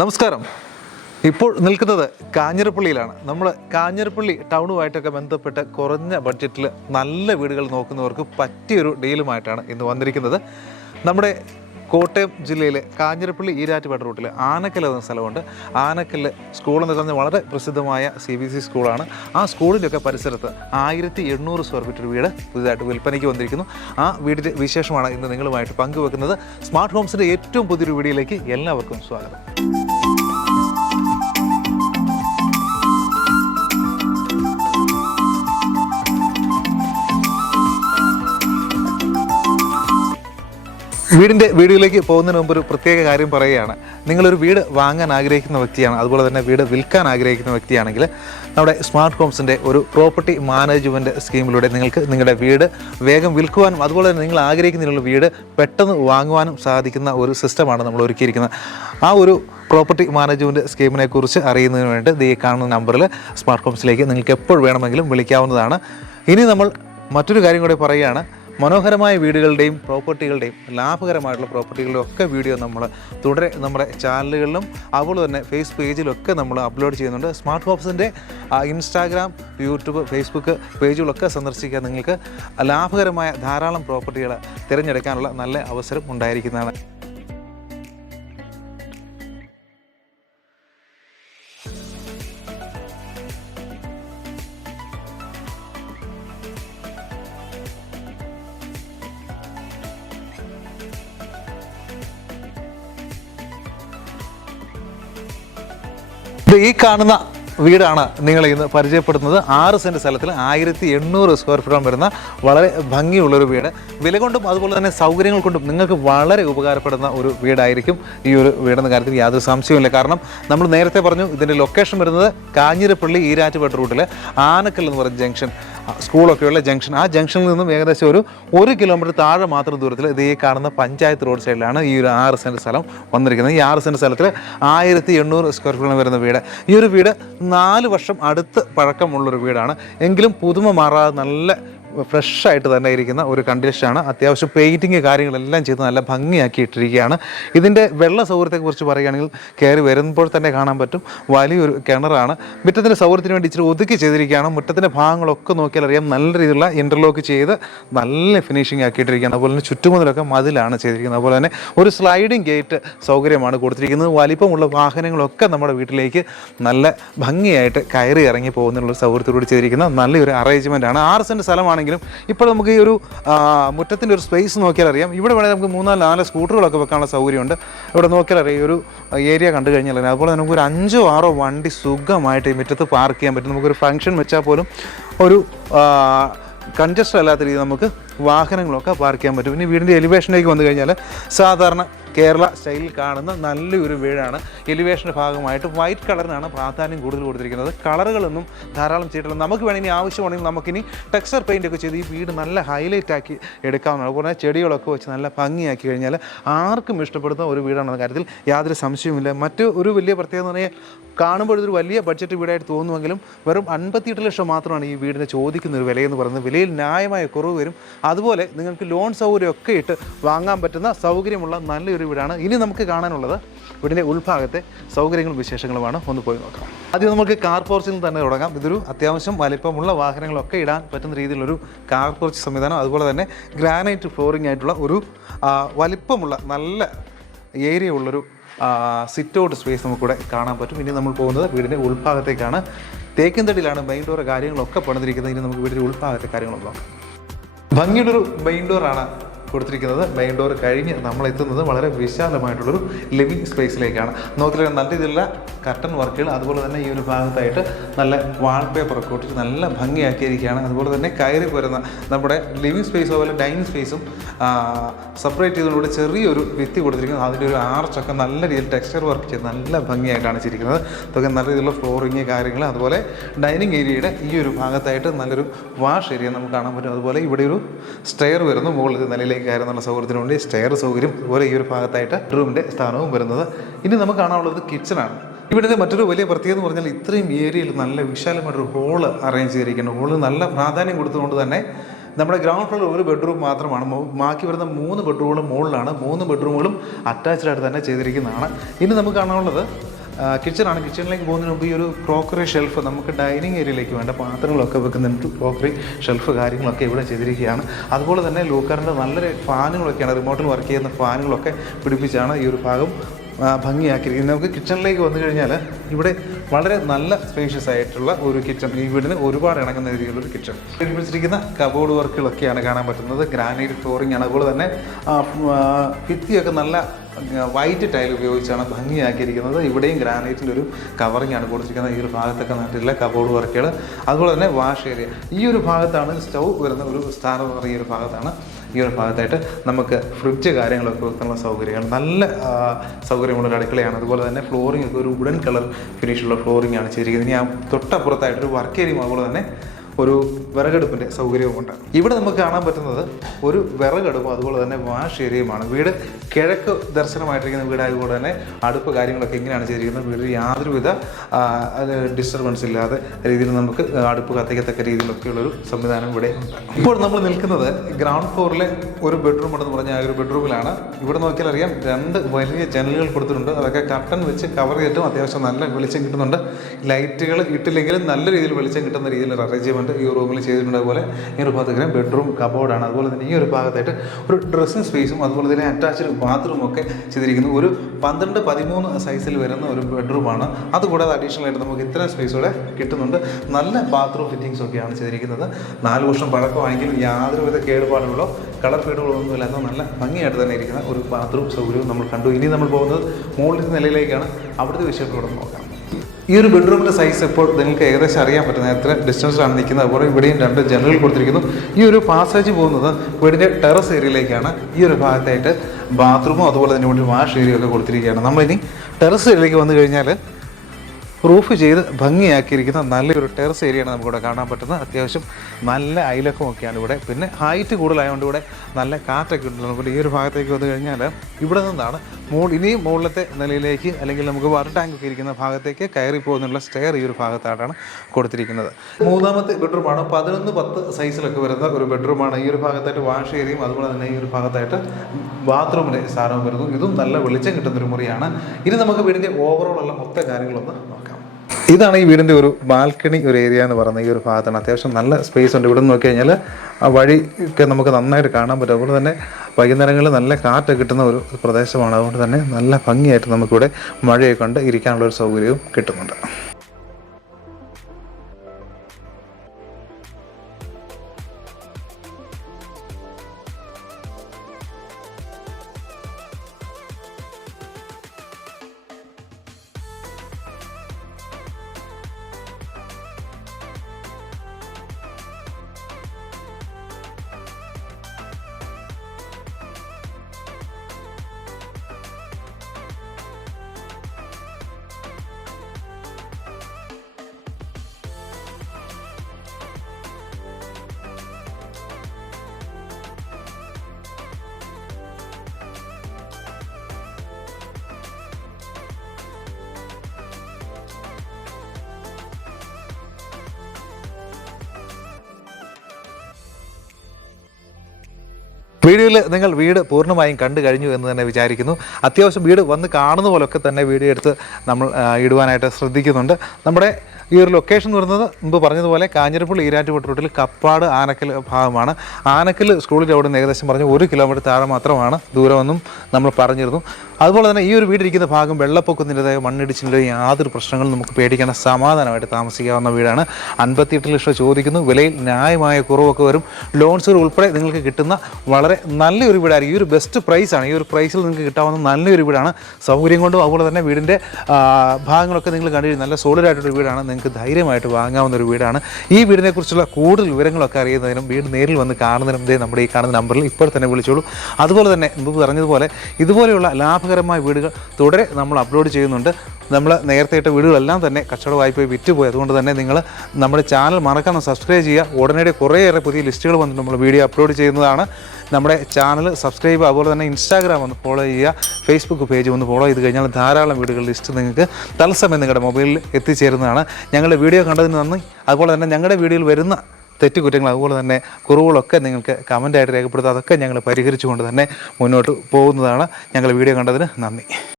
നമസ്കാരം. ഇപ്പോൾ നിൽക്കുന്നത് കാഞ്ഞിരപ്പള്ളിയിലാണ്. നമ്മൾ കാഞ്ഞിരപ്പള്ളി ടൗണുമായിട്ടൊക്കെ ബന്ധപ്പെട്ട് കുറഞ്ഞ ബഡ്ജറ്റിൽ നല്ല വീടുകൾ നോക്കുന്നവർക്ക് പറ്റിയൊരു ഡീലുമായിട്ടാണ് ഇന്ന് വന്നിരിക്കുന്നത്. നമ്മുടെ കോട്ടയം ജില്ലയിലെ കാഞ്ഞിരപ്പള്ളി ഈരാറ്റുപേട്ട റൂട്ടിൽ ആനക്കൽ എന്ന സ്ഥലമുണ്ട്. ആനക്കൽ സ്കൂളെന്ന് പറഞ്ഞാൽ വളരെ പ്രസിദ്ധമായ CBC സ്കൂളാണ്. ആ സ്കൂളിൻ്റെയൊക്കെ പരിസരത്ത് 1800 സ്ക്വയർ ഫീറ്റ് ഒരു വീട് പുതിയതായിട്ട് വിൽപ്പനയ്ക്ക് വന്നിരിക്കുന്നു. ആ വീടിൻ്റെ വിശേഷമാണ് ഇന്ന് നിങ്ങളുമായിട്ട് പങ്കുവെക്കുന്നത്. സ്മാർട്ട് ഹോംസിൻ്റെ ഏറ്റവും പുതിയൊരു വീഡിയോയിലേക്ക് എല്ലാവർക്കും സ്വാഗതം. വീടിൻ്റെ വീഡിയോയിലേക്ക് പോകുന്നതിന് മുമ്പ് ഒരു പ്രത്യേക കാര്യം പറയുകയാണ്. നിങ്ങളൊരു വീട് വാങ്ങാൻ ആഗ്രഹിക്കുന്ന വ്യക്തിയാണ്, അതുപോലെ തന്നെ വീട് വിൽക്കാൻ ആഗ്രഹിക്കുന്ന വ്യക്തിയാണെങ്കിൽ നമ്മുടെ സ്മാർട്ട് ഹോംസിൻ്റെ ഒരു പ്രോപ്പർട്ടി മാനേജ്മെൻറ്റ് സ്കീമിലൂടെ നിങ്ങൾക്ക് നിങ്ങളുടെ വീട് വേഗം വിൽക്കുവാനും അതുപോലെ തന്നെ നിങ്ങൾ ആഗ്രഹിക്കുന്നതിനുള്ള വീട് പെട്ടെന്ന് വാങ്ങുവാനും സാധിക്കുന്ന ഒരു സിസ്റ്റമാണ് നമ്മൾ ഒരുക്കിയിരിക്കുന്നത്. ആ ഒരു പ്രോപ്പർട്ടി മാനേജ്മെൻറ്റ് സ്കീമിനെ കുറിച്ച് അറിയുന്നതിന് വേണ്ടി ഈ കാണുന്ന നമ്പറിൽ സ്മാർട്ട് ഹോംസിലേക്ക് നിങ്ങൾക്ക് എപ്പോൾ വേണമെങ്കിലും വിളിക്കാവുന്നതാണ്. ഇനി നമ്മൾ മറ്റൊരു കാര്യം കൂടി പറയുകയാണ്. മനോഹരമായ വീടുകളുടെയും പ്രോപ്പർട്ടികളുടെയും ലാഭകരമായിട്ടുള്ള പ്രോപ്പർട്ടികളുടെ ഒക്കെ വീഡിയോ നമ്മൾ തുടരെ നമ്മുടെ ചാനലുകളിലും അതുപോലെ തന്നെ ഫേസ് പേജിലൊക്കെ നമ്മൾ അപ്ലോഡ് ചെയ്യുന്നുണ്ട്. സ്മാർട്ട് ഹോംസിൻ്റെ ഇൻസ്റ്റാഗ്രാം, യൂട്യൂബ്, ഫേസ്ബുക്ക് പേജുകളൊക്കെ സന്ദർശിക്കാൻ നിങ്ങൾക്ക് ലാഭകരമായ ധാരാളം പ്രോപ്പർട്ടികൾ തിരഞ്ഞെടുക്കാനുള്ള നല്ല അവസരം ഉണ്ടായിരിക്കുന്നതാണ്. ഈ കാണുന്ന വീടാണ് നിങ്ങൾ ഇന്ന് പരിചയപ്പെടുത്തുന്നത്. 6 സെൻറ്റ് സ്ഥലത്തിൽ 1800 സ്ക്വയർ ഫീറ്റോളം വരുന്ന വളരെ ഭംഗിയുള്ളൊരു വീട്. വില കൊണ്ടും അതുപോലെ തന്നെ സൗകര്യങ്ങൾ കൊണ്ടും നിങ്ങൾക്ക് വളരെ ഉപകാരപ്പെടുന്ന ഒരു വീടായിരിക്കും ഈ ഒരു വീടെന്ന കാര്യത്തിൽ യാതൊരു സംശയവുമില്ല. കാരണം നമ്മൾ നേരത്തെ പറഞ്ഞു, ഇതിൻ്റെ ലൊക്കേഷൻ വരുന്നത് കാഞ്ഞിരപ്പള്ളി ഈരാറ്റുപേട്ട റൂട്ടിൽ ആനക്കൽ എന്ന് പറയുന്ന ജംഗ്ഷൻ, സ്കൂളൊക്കെയുള്ള ജംഗ്ഷൻ. ആ ജംഗ്ഷനിൽ നിന്നും ഏകദേശം ഒരു 1 കിലോമീറ്റർ താഴെ മാത്രം ദൂരത്തിൽ ഇത് ഈ കാണുന്ന പഞ്ചായത്ത് റോഡ് സൈഡിലാണ് ഈ ഒരു 6 സെൻറ്റ് സ്ഥലം വന്നിരിക്കുന്നത്. ഈ 6 സെൻറ്റ് സ്ഥലത്തിൽ 1800 സ്ക്വയർ ഫീറ്റോളം വരുന്ന വീട്. ഈ ഒരു വീട് 4 വർഷം അടുത്ത് പഴക്കമുള്ളൊരു വീടാണ്. എങ്കിലും പുതുമ മാറാതെ നല്ല ഫ്രഷായിട്ട് തന്നെ ഇരിക്കുന്ന ഒരു കണ്ടീഷനാണ്. അത്യാവശ്യം പെയിൻറ്റിങ് കാര്യങ്ങളെല്ലാം ചെയ്ത് നല്ല ഭംഗിയാക്കി ഇട്ടിരിക്കുകയാണ്. ഇതിൻ്റെ വെള്ള സൗകര്യത്തെക്കുറിച്ച് പറയുകയാണെങ്കിൽ കയറി വരുമ്പോൾ തന്നെ കാണാൻ പറ്റും വലിയൊരു കിണറാണ്. മുറ്റത്തിൻ്റെ സൗകര്യത്തിന് വേണ്ടി ഇച്ചിരി ഒതുക്കി ചെയ്തിരിക്കുകയാണ്. മുറ്റത്തിൻ്റെ ഭാഗങ്ങളൊക്കെ നോക്കിയാൽ അറിയാം നല്ല രീതിയിലുള്ള ഇൻ്റർലോക്ക് ചെയ്ത് നല്ല ഫിനിഷിംഗ് ആക്കിയിട്ടിരിക്കുകയാണ്. അതുപോലെ തന്നെ ചുറ്റുമുതലൊക്കെ മതിലാണ് ചെയ്തിരിക്കുന്നത്. അതുപോലെ തന്നെ ഒരു സ്ലൈഡിങ് ഗേറ്റ് സൗകര്യമാണ് കൊടുത്തിരിക്കുന്നത്. വലിപ്പമുള്ള വാഹനങ്ങളൊക്കെ നമ്മുടെ വീട്ടിലേക്ക് നല്ല ഭംഗിയായിട്ട് കയറി ഇറങ്ങി പോകുന്നതിനുള്ള സൗകര്യത്തോടുകൂടി ചെയ്തിരിക്കുന്ന നല്ലൊരു അറേഞ്ച്മെൻറ്റാണ്. 6 സെൻറ്റ് സ്ഥലമാണ്. ഇപ്പോൾ നമുക്ക് ഈ ഒരു മുറ്റത്തിൻ്റെ ഒരു സ്പേസ് നോക്കിയാൽ അറിയാം. ഇവിടെ വേണമെങ്കിൽ നമുക്ക് 3-4 സ്കൂട്ടറുകളൊക്കെ വെക്കാനുള്ള സൗകര്യമുണ്ട്. ഇവിടെ നോക്കിയാൽ അറിയാം, ഒരു ഏരിയ കണ്ടു കഴിഞ്ഞാൽ അറിയാം. അതുപോലെ നമുക്കൊരു 5-6 വണ്ടി സുഖമായിട്ട് ഈ മുറ്റത്ത് പാർക്ക് ചെയ്യാൻ പറ്റും. നമുക്കൊരു ഫംഗ്ഷൻ വെച്ചാൽ പോലും ഒരു കൺജസ്റ്റഡ് അല്ലാത്ത രീതിയിൽ നമുക്ക് വാഹനങ്ങളൊക്കെ പാർക്ക് ചെയ്യാൻ പറ്റും. ഇനി വീടിൻ്റെ എലിവേഷനിലേക്ക് വന്നു കഴിഞ്ഞാൽ സാധാരണ കേരള സ്റ്റൈലിൽ കാണുന്ന നല്ലൊരു വീടാണ്. എലിവേഷൻ്റെ ഭാഗമായിട്ട് വൈറ്റ് കളറിനാണ് പ്രാധാന്യം കൂടുതൽ കൊടുത്തിരിക്കുന്നത്. കളറുകളൊന്നും ധാരാളം ചെയ്തിട്ടുള്ളത്. നമുക്ക് വേണമെങ്കിൽ ആവശ്യമാണെങ്കിൽ നമുക്കിനി ടെക്സ്ചർ പെയിൻ്റൊക്കെ ചെയ്ത് ഈ വീട് നല്ല ഹൈലൈറ്റ് ആക്കി എടുക്കാവുന്നതാണ്. അതുപോലെ ചെടികളൊക്കെ വെച്ച് നല്ല ഭംഗിയാക്കി കഴിഞ്ഞാൽ ആർക്കും ഇഷ്ടപ്പെടുന്ന ഒരു വീടാണെന്ന കാര്യത്തിൽ യാതൊരു സംശയവുമില്ല. മറ്റു ഒരു വലിയ പ്രത്യേകത എന്ന് പറഞ്ഞാൽ, കാണുമ്പോൾ ഇതൊരു വലിയ ബഡ്ജറ്റ് വീടായിട്ട് തോന്നുമെങ്കിലും വെറും 58 ലക്ഷം മാത്രമാണ് ഈ വീടിന് ചോദിക്കുന്ന ഒരു വിലയെന്ന് പറയുന്നത്. വിലയിൽ ന്യായമായ കുറവ് വരും. അതുപോലെ നിങ്ങൾക്ക് ലോൺ സൗകര്യമൊക്കെ ഇട്ട് വാങ്ങാൻ പറ്റുന്ന സൗകര്യമുള്ള നല്ലൊരു വീടാണ്. ഇനി നമുക്ക് കാണാനുള്ളത് വീടിൻ്റെ ഉൾഭാഗത്തെ സൗകര്യങ്ങളും വിശേഷങ്ങളുമാണ്. ഒന്ന് പോയി നോക്കാം. ആദ്യം നമുക്ക് കാർ പോർച്ചിൽ തന്നെ തുടങ്ങാം. ഇതൊരു അത്യാവശ്യം വലിപ്പമുള്ള വാഹനങ്ങളൊക്കെ ഇടാൻ പറ്റുന്ന രീതിയിലൊരു കാർ പോർച്ച് സംവിധാനം, അതുപോലെ തന്നെ ഗ്രാനൈറ്റ് ഫ്ലോറിംഗ് ആയിട്ടുള്ള ഒരു വലിപ്പമുള്ള നല്ല ഏരിയ ഉള്ളൊരു സിറ്റ് ഔട്ട് സ്പേസ് നമുക്കിവിടെ കാണാൻ പറ്റും. ഇനി നമ്മൾ പോകുന്നത് വീടിൻ്റെ ഉൾഭാഗത്തേക്കാണ്. തേക്കിൻ തടിയിലാണ് മെയിൻ ഡോർ കാര്യങ്ങളൊക്കെ പണിതിരിക്കുന്നത്. ഇനി നമുക്ക് വീടിൻ്റെ ഉൾഭാഗത്തെ കാര്യങ്ങളൊക്കെ നോക്കാം. ഭംഗിയുള്ളൊരു മെയിൻ ഡോറാണ് കൊടുത്തിരിക്കുന്നത്. മെയിൻ ഡോർ കഴിഞ്ഞ് നമ്മൾ എത്തുന്നത് വളരെ വിശാലമായിട്ടുള്ളൊരു ലിവിങ് സ്പേസിലേക്കാണ്. നോക്കിയാൽ നല്ല രീതിയിലുള്ള കർട്ടൻ വർക്കുകൾ, അതുപോലെ തന്നെ ഈ ഒരു ഭാഗത്തായിട്ട് നല്ല വാൾപേപ്പറൊക്കെ ഒട്ടിച്ച് നല്ല ഭംഗിയാക്കിയിരിക്കുകയാണ്. അതുപോലെ തന്നെ കയറി വരുന്ന നമ്മുടെ ലിവിങ് സ്പേസ് അതുപോലെ ഡൈനിങ് സ്പേസും സെപ്പറേറ്റ് ചെയ്തതിലൂടെ ചെറിയൊരു ഭിത്തി കൊടുത്തിരിക്കുന്നത്. അതിൻ്റെ ഒരു ആർച്ചൊക്കെ നല്ല രീതിയിൽ ടെക്സ്ചർ വർക്ക് ചെയ്ത് നല്ല ഭംഗിയായിട്ടാണ് ചെയ്തിരിക്കുന്നത്. അതൊക്കെ നല്ല രീതിയിലുള്ള ഫ്ലോറിങ് കാര്യങ്ങൾ, അതുപോലെ ഡൈനിങ് ഏരിയയുടെ ഈ ഒരു ഭാഗത്തായിട്ട് നല്ലൊരു വാഷ് ഏരിയ നമുക്ക് കാണാൻ പറ്റും. അതുപോലെ ഇവിടെ ഒരു സ്റ്റെയർ വരുന്നു. മുകളിൽ നിലയിലേക്ക് കയറുന്നുള്ള സൗകര്യത്തിന് വേണ്ടി സ്റ്റെയർ സൗകര്യം, അതുപോലെ ഈ ഒരു ഭാഗത്തായിട്ട് റൂമിൻ്റെ സ്ഥാനവും വരുന്നത്. ഇനി നമുക്ക് കാണാനുള്ളത് കിച്ചണാണ്. ഇവിടുത്തെ മറ്റൊരു വലിയ പ്രത്യേകത എന്ന് പറഞ്ഞാൽ ഇത്രയും ഏരിയയിൽ നല്ല വിശാലമായിട്ടൊരു ഹോള് അറേഞ്ച് ചെയ്തിരിക്കുന്നു. ഹോള് നല്ല പ്രാധാന്യം കൊടുത്തുകൊണ്ട് തന്നെ നമ്മുടെ ഗ്രൗണ്ട് ഫ്ലോറിൽ ഒരു ബെഡ്റൂം മാത്രമാണ്, ബാക്കി വരുന്ന 3 ബെഡ്റൂമുകളും മുകളിലാണ്. 3 ബെഡ്റൂമുകളും അറ്റാച്ച്ഡ് ആയിട്ട് തന്നെ ചെയ്തിരിക്കുന്നതാണ്. ഇനി നമുക്ക് കാണാനുള്ളത് കിച്ചണാണ്. കിച്ചണിലേക്ക് പോകുന്നതിന് മുമ്പ് ഈ ഒരു ക്രോക്കറി ഷെൽഫ്, നമുക്ക് ഡൈനിങ് ഏരിയയിലേക്ക് വേണ്ട പാത്രങ്ങളൊക്കെ വെക്കുന്നതിന് ക്രോക്കറി ഷെൽഫ് കാര്യങ്ങളൊക്കെ ഇവിടെ ചെയ്തിരിക്കുകയാണ്. അതുപോലെ തന്നെ ലൂക്കാറിൻ്റെ നല്ലൊരു ഫാനുകളൊക്കെയാണ്, റിമോട്ടിൽ വർക്ക് ചെയ്യുന്ന ഫാനുകളൊക്കെ പിടിപ്പിച്ചാണ് ഈ ഒരു ഭാഗം ഭംഗിയാക്കിയിരിക്കുന്നത്. നമുക്ക് കിച്ചണിലേക്ക് വന്നു കഴിഞ്ഞാൽ ഇവിടെ വളരെ നല്ല സ്പേഷ്യസ് ആയിട്ടുള്ള ഒരു കിച്ചൺ, ഈ വീടിന് ഒരുപാട് ഇണങ്ങുന്ന രീതിയിലുള്ളൊരു കിച്ചൺ. പിടിപ്പിച്ചിരിക്കുന്ന കബോർഡ് വർക്കുകളൊക്കെയാണ് കാണാൻ പറ്റുന്നത്. ഗ്രാനൈറ്റ് ഫ്ലോറിംഗ് ആണ്. അതുപോലെ തന്നെ ഭിത്തിയൊക്കെ നല്ല വൈറ്റ് ടൈൽ ഉപയോഗിച്ചാണ് ഭംഗിയാക്കിയിരിക്കുന്നത്. ഇവിടെയും ഗ്രാനൈറ്റിൻ്റെ ഒരു കവറിംഗ് ആണ് കൊടുത്തിരിക്കുന്നത്. ഈ ഒരു ഭാഗത്തൊക്കെ നട്ടിട്ടുള്ള കബോർഡ് വർക്കുകൾ. അതുപോലെ തന്നെ വാഷ് ഏരിയ, ഈ ഒരു ഭാഗത്താണ് സ്റ്റൗ വരുന്ന ഒരു സ്ഥാനം എന്ന് പറയുന്ന ഈ ഒരു ഭാഗത്താണ്. ഈ ഒരു ഭാഗത്തായിട്ട് നമുക്ക് ഫ്രിഡ്ജ് കാര്യങ്ങളൊക്കെ വെക്കാനുള്ള സൗകര്യങ്ങൾ, നല്ല സൗകര്യമുള്ളൊരു അടുക്കളയാണ്. അതുപോലെ തന്നെ ഫ്ലോറിംഗ് ഒക്കെ ഒരു വുഡൻ കളർ ഫിനിഷുള്ള ഫ്ലോറിംഗ് ആണ് ചെയ്തിരിക്കുന്നത്. ഇനി ആ തൊട്ടപ്പുറത്തായിട്ടൊരു വർക്ക് ഏരിയയും അതുപോലെ തന്നെ ഒരു വിറകടുപ്പിൻ്റെ സൗകര്യവുമുണ്ട്. ഇവിടെ നമുക്ക് കാണാൻ പറ്റുന്നത് ഒരു വിറകടുപ്പും അതുപോലെ തന്നെ വാഷ് ഏരിയയുമാണ്. വീട് കിഴക്ക് ദർശനമായിട്ടിരിക്കുന്ന വീടായതുകൊണ്ട് തന്നെ അടുപ്പ് കാര്യങ്ങളൊക്കെ ഇങ്ങനെയാണ് ചെയ്തിരിക്കുന്നത്. വീട്ടിൽ യാതൊരുവിധ ഡിസ്റ്റർബൻസ് ഇല്ലാതെ രീതിയിൽ നമുക്ക് അടുപ്പ് കത്തിക്കത്തക്ക രീതിയിലൊക്കെയുള്ളൊരു സംവിധാനം ഇവിടെ ഉണ്ട്. ഇപ്പോൾ നമ്മൾ നിൽക്കുന്നത് ഗ്രൗണ്ട് ഫ്ലോറിലെ ഒരു ബെഡ്റൂം ഉണ്ടെന്ന് പറഞ്ഞാൽ ആ ഒരു ബെഡ്റൂമിലാണ്. ഇവിടെ നോക്കിയാൽ അറിയാം 2 വലിയ ജനലുകൾ കൊടുത്തിട്ടുണ്ട്. അതൊക്കെ കർട്ടൻ വെച്ച് കവർ ചെയ്തിട്ടും അത്യാവശ്യം നല്ല വെളിച്ചം കിട്ടുന്നുണ്ട്. ലൈറ്റുകൾ ഇട്ടില്ലെങ്കിലും നല്ല രീതിയിൽ വെളിച്ചം കിട്ടുന്ന രീതിയിലൊരു അറേഞ്ച്മെൻറ്റ് ഈ റൂമിൽ ചെയ്തിട്ടുണ്ട്. അതുപോലെ ഈ ഒരു ഭാഗത്ത് ബെഡ്റൂം കബോർഡാണ്. അതുപോലെ തന്നെ ഈ ഒരു ഭാഗത്തായിട്ട് ഒരു ഡ്രസ്സിംഗ് സ്പേസും അതുപോലെ തന്നെ അറ്റാച്ച്ഡ് ബാത്റൂം ഒക്കെ ചെയ്തിരിക്കുന്നു. ഒരു 12-13 സൈസിൽ വരുന്ന ഒരു ബെഡ്റൂമാണ്. അതുകൂടാതെ അഡീഷണൽ ആയിട്ട് നമുക്ക് ഇത്രയും സ്പേസോടെ കിട്ടുന്നുണ്ട്. നല്ല ബാത്റൂം ഫിറ്റിങ്സ് ഒക്കെയാണ് ചെയ്തിരിക്കുന്നത്. 4 വർഷം പഴക്കമാണെങ്കിലും യാതൊരുവിധ കേടുപാടുകളോ കളർ ഫീഡുകളോ ഒന്നും ഇല്ലാത്ത നല്ല ഭംഗിയായിട്ട് തന്നെ ഇരിക്കുന്ന ഒരു ബാത്റൂം സൗകര്യവും നമ്മൾ കണ്ടു. ഇനി നമ്മൾ പോകുന്നത് മുകളിലത്തെ നിലയിലേക്കാണ്. അവിടുത്തെ വിഷയത്തോടെ നോക്കാം. ഈ ഒരു ബെഡ്റൂമിൻ്റെ സൈസ് ഇപ്പോൾ നിങ്ങൾക്ക് ഏകദേശം അറിയാൻ പറ്റുന്നത് എത്ര ഡിസ്റ്റൻസിലാണ് നിൽക്കുന്നത്. അതുപോലെ ഇവിടെയും 2 ജനലുകൾ കൊടുത്തിരിക്കുന്നു. ഈ ഒരു പാസേജ് പോകുന്നത് വീടിൻ്റെ ടെറസ് ഏരിയയിലേക്കാണ്. ഈ ഒരു ഭാഗത്തായിട്ട് ബാത്റൂമും അതുപോലെ തന്നെ ഇവിടെ വാഷ് ഏരിയ ഒക്കെ കൊടുത്തിരിക്കുകയാണ്. നമ്മളിനി ടെറസ് ഏരിയയിലേക്ക് വന്നു കഴിഞ്ഞാൽ റൂഫ് ചെയ്ത് ഭംഗിയാക്കിയിരിക്കുന്ന നല്ലൊരു ടെറസ് ഏരിയയാണ് നമുക്കിവിടെ കാണാൻ പറ്റുന്നത്. അത്യാവശ്യം നല്ല അയലക്കമൊക്കെയാണ് ഇവിടെ. പിന്നെ ഹൈറ്റ് കൂടുതലായതുകൊണ്ട് ഇവിടെ നല്ല കാറ്റൊക്കെ ഉണ്ട്. അതുപോലെ ഈ ഒരു ഭാഗത്തേക്ക് വന്നു കഴിഞ്ഞാൽ ഇവിടെ നിന്നാണ് ഇനിയും മുകളിലത്തെ നിലയിലേക്ക് അല്ലെങ്കിൽ നമുക്ക് വാട്ടർ ടാങ്കൊക്കെ ഇരിക്കുന്ന ഭാഗത്തേക്ക് കയറി പോകുന്നുള്ള സ്റ്റെയർ ഈ ഒരു ഭാഗത്തായിട്ടാണ് കൊടുത്തിരിക്കുന്നത്. 3ാമത്തെ ബെഡ്റൂമാണ്. 11-10 സൈസിലൊക്കെ വരുന്ന ഒരു ബെഡ്റൂമാണ്. ഈ ഒരു ഭാഗത്തായിട്ട് വാഷ് ഏരിയയും അതുപോലെ തന്നെ ഈ ഒരു ഭാഗത്തായിട്ട് ബാത്റൂമിൻ്റെ സ്ഥാനവും വരുന്നു. ഇതും നല്ല വെളിച്ചം കിട്ടുന്നൊരു മുറിയാണ്. ഇനി നമുക്ക് വീടിൻ്റെ ഓവറോളുള്ള മൊത്തം കാര്യങ്ങളൊന്ന് നോക്കാം. ഇതാണ് ഈ വീടിൻ്റെ ഒരു ബാൽക്കണി ഒരു ഏരിയ എന്ന് പറയുന്നത്. ഈ ഒരു ഭാഗത്താണ് അത്യാവശ്യം നല്ല സ്പേസ് ഉണ്ട്. ഇവിടെ നിന്ന് നോക്കി കഴിഞ്ഞാൽ ആ വഴി ഒക്കെ നമുക്ക് നന്നായിട്ട് കാണാൻ പറ്റും. അതുപോലെ തന്നെ വൈകുന്നേരങ്ങളിൽ നല്ല കാറ്റ് കിട്ടുന്ന ഒരു പ്രദേശമാണ്. അതുകൊണ്ട് തന്നെ നല്ല ഭംഗിയായിട്ട് നമുക്കിവിടെ മഴയൊക്കെ കണ്ട് ഇരിക്കാനുള്ള ഒരു സൗകര്യവും കിട്ടുന്നുണ്ട്. വീഡിയോയിൽ നിങ്ങൾ വീട് പൂർണ്ണമായും കണ്ടു കഴിഞ്ഞു എന്ന് തന്നെ വിചാരിക്കുന്നു. അത്യാവശ്യം വീട് വന്ന് കാണുന്ന പോലൊക്കെ തന്നെ വീഡിയോ എടുത്ത് നമ്മൾ ഇടുവാനായിട്ട് ശ്രദ്ധിക്കുന്നുണ്ട്. നമ്മുടെ ഈ ഒരു ലൊക്കേഷൻ എന്ന് പറയുന്നത് മുമ്പ് പറഞ്ഞതുപോലെ കാഞ്ഞിരപ്പള്ളി ഈരാറ്റുപേട്ട റൂട്ടിൽ കപ്പാട് ആനക്കൽ ഭാഗമാണ്. ആനക്കൽ സ്കൂളിൻ്റെ അവിടെ നിന്ന് ഏകദേശം പറഞ്ഞ് 1 കിലോമീറ്റർ താഴെ മാത്രമാണ് ദൂരമെന്നും നമ്മൾ പറഞ്ഞിരുന്നു. അതുപോലെ തന്നെ ഈ ഒരു വീടിരിക്കുന്ന ഭാഗം വെള്ളപ്പൊക്കത്തിൻ്റെതായ മണ്ണിടിച്ചിൻ്റെ യാതൊരു പ്രശ്നങ്ങളും നമുക്ക് പേടിക്കേണ്ട, സമാധാനമായിട്ട് താമസിക്കാവുന്ന വീടാണ്. 58 ലക്ഷം ചോദിക്കുന്നു. വിലയിൽ ന്യായമായ കുറവൊക്കെ വരും. ലോൺസുകൾ ഉൾപ്പെടെ നിങ്ങൾക്ക് കിട്ടുന്ന വളരെ നല്ലൊരു വീടായിരിക്കും. ഈ ഒരു ബെസ്റ്റ് പ്രൈസാണ്. ഈ ഒരു പ്രൈസിൽ നിങ്ങൾക്ക് കിട്ടാവുന്ന നല്ലൊരു വീടാണ്. സൗകര്യം കൊണ്ടും അതുപോലെ തന്നെ വീടിൻ്റെ ഭാഗങ്ങളൊക്കെ നിങ്ങൾ കണ്ടിട്ട് നല്ല സോളിഡായിട്ടൊരു വീടാണ്. നിങ്ങൾക്ക് ധൈര്യമായിട്ട് വാങ്ങാവുന്ന ഒരു വീടാണ്. ഈ വീടിനെക്കുറിച്ചുള്ള കൂടുതൽ വിവരങ്ങളൊക്കെ അറിയുന്നതിനും വീട് നേരിൽ വന്ന് കാണുന്നതിനും നമ്മുടെ ഈ കാണുന്ന നമ്പറിൽ ഇപ്പോൾ തന്നെ വിളിച്ചോളൂ. അതുപോലെ തന്നെ മുമ്പ് പറഞ്ഞതുപോലെ ഇതുപോലെയുള്ള ലാഭകരമായ വീടുകൾ തുടരെ നമ്മൾ അപ്ലോഡ് ചെയ്യുന്നുണ്ട്. നമ്മൾ നേരത്തെ ഇട്ട വീടുകളെല്ലാം തന്നെ കച്ചവടമായി പോയി വിറ്റുപോയി. അതുകൊണ്ട് തന്നെ നിങ്ങൾ നമ്മുടെ ചാനൽ മറക്കാതെ സബ്സ്ക്രൈബ് ചെയ്യുക. ഉടനടി കുറേയേറെ പുതിയ ലിസ്റ്റുകൾ വന്നിട്ട് നമ്മൾ വീഡിയോ അപ്ലോഡ് ചെയ്യുന്നതാണ്. നമ്മുടെ ചാനൽ സബ്സ്ക്രൈബ്, അതുപോലെ തന്നെ ഇൻസ്റ്റാഗ്രാം ഒന്ന് ഫോളോ ചെയ്യുക. ഫേസ്ബുക്ക് പേജ് ഒന്ന് ഫോളോ ചെയ്ത് കഴിഞ്ഞാൽ ധാരാളം വീടുകൾ ലിസ്റ്റ് നിങ്ങൾക്ക് തത്സമയം നിങ്ങളുടെ മൊബൈലിൽ എത്തിച്ചേരുന്നതാണ്. ഞങ്ങളുടെ വീഡിയോ കണ്ടതിന് നന്ദി. അതുപോലെ തന്നെ ഞങ്ങളുടെ വീഡിയോയിൽ വരുന്ന തെറ്റുകുറ്റങ്ങൾ അതുപോലെ തന്നെ കുറവുകളൊക്കെ നിങ്ങൾക്ക് കമൻറ്റായിട്ട് രേഖപ്പെടുത്തുക. അതൊക്കെ ഞങ്ങൾ പരിഹരിച്ചുകൊണ്ട് തന്നെ മുന്നോട്ട് പോകുന്നതാണ്. ഞങ്ങൾ വീഡിയോ കണ്ടതിന് നന്ദി.